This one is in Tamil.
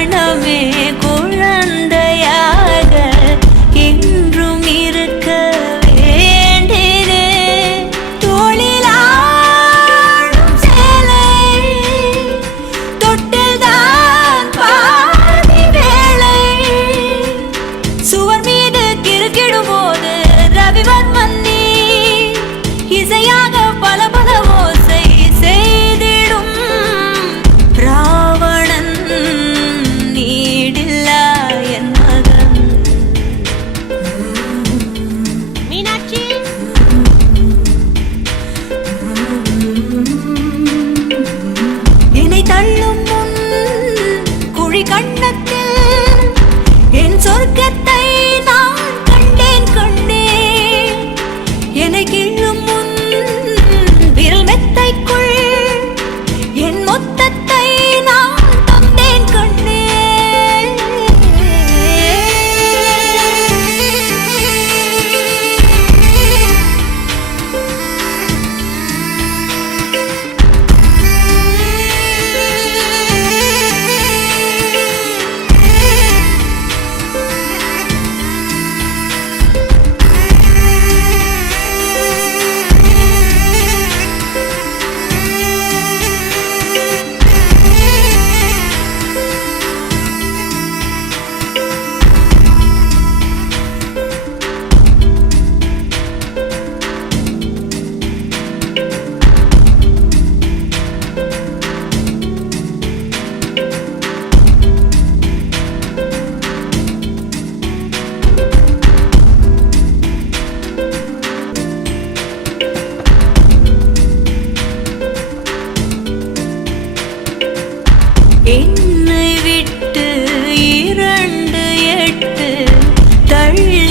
மனமே குழந்தையாக என்றும் இருக்க வேண்டியதே. தோளிலாடும் சேலை தொட்டில்தான் பாதி வேளை. சுவர் மீது கிறுக்கிடும் போது ரவிவர்மன் நீ இசையாக பல பல ஓசை செய்திடும் ராவணன் நீடில்லா என் மகன். மீனாட்சி என்னை தள்ளும் முன் குழி கண்ணத்தில் என் சொர்க்கத்தை நான் கண்டேன் கண்டேன். என்னை கிள்ளும் முன் விரல் மெத்தைக்குள் என் மொத்தத்தை நான் தந்தேன் கண்டேன். என்னை விட்டு 2 8 தள்ளி